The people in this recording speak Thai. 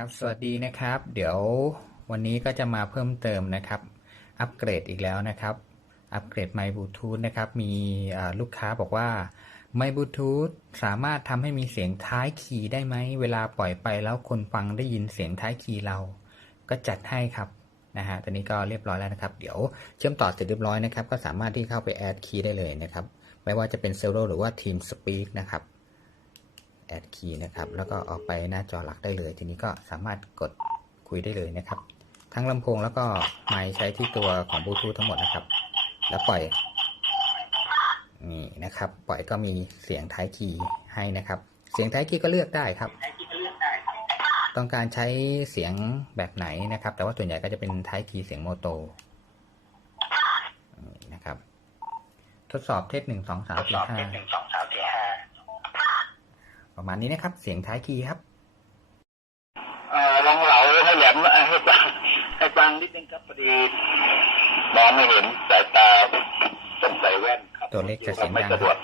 ครับ สวัสดีนะครับ เดี๋ยววันนี้ก็จะมาเพิ่มเติมนะครับ อัปเกรดอีกแล้วนะครับ อัปเกรดไมค์บลูทูธนะครับ มีลูกค้าบอกว่าไมค์บลูทูธสามารถทำให้มีเสียงท้ายคีย์ได้ไหม เวลาปล่อยไปแล้วคนฟังได้ยินเสียงท้ายคีย์เรา ก็จัดให้ครับนะฮะ ตอนนี้ก็เรียบร้อยแล้วนะครับ เดี๋ยวเชื่อมต่อเสร็จเรียบร้อยนะครับ ก็สามารถที่เข้าไปแอดคีย์ได้เลยนะครับ ไม่ว่าจะเป็นเซลโ o หรือว่า Team Speak นะครับ แอดคีย์นะครับ แล้วก็ออกไปหน้าจอหลักได้เลย ทีนี้ก็สามารถกดคุยได้เลยนะครับ ทั้งลำโพงแล้วก็ไมค์ใช้ที่ตัวของบลูทูธทั้งหมดนะครับ แล้วปล่อยนี่นะครับ ปล่อยก็มีเสียงท้ายคีย์ให้นะครับ เสียงท้ายคีย์ก็เลือกได้ครับ ต้องการใช้เสียงแบบไหนนะครับ แต่ว่าส่วนใหญ่ก็จะเป็นท้ายคีย์เสียงโมโตนี่นะครับ ทดสอบเทสหนึ่งสองสามทดสสี่อบห้าเทสหนึ่งสองสามสี่ห้า ประมาณนี้นะครับ เสียงท้ายคีย์ครับเอ่อลองเหลาให้แหลมเอ่อให้ฟังให้ฟังนิดนึงครับพอดีมองไม่เห็นสายตาต้องใส่แว่นครับตัวเลขจะเสียงดังไม่สะดวก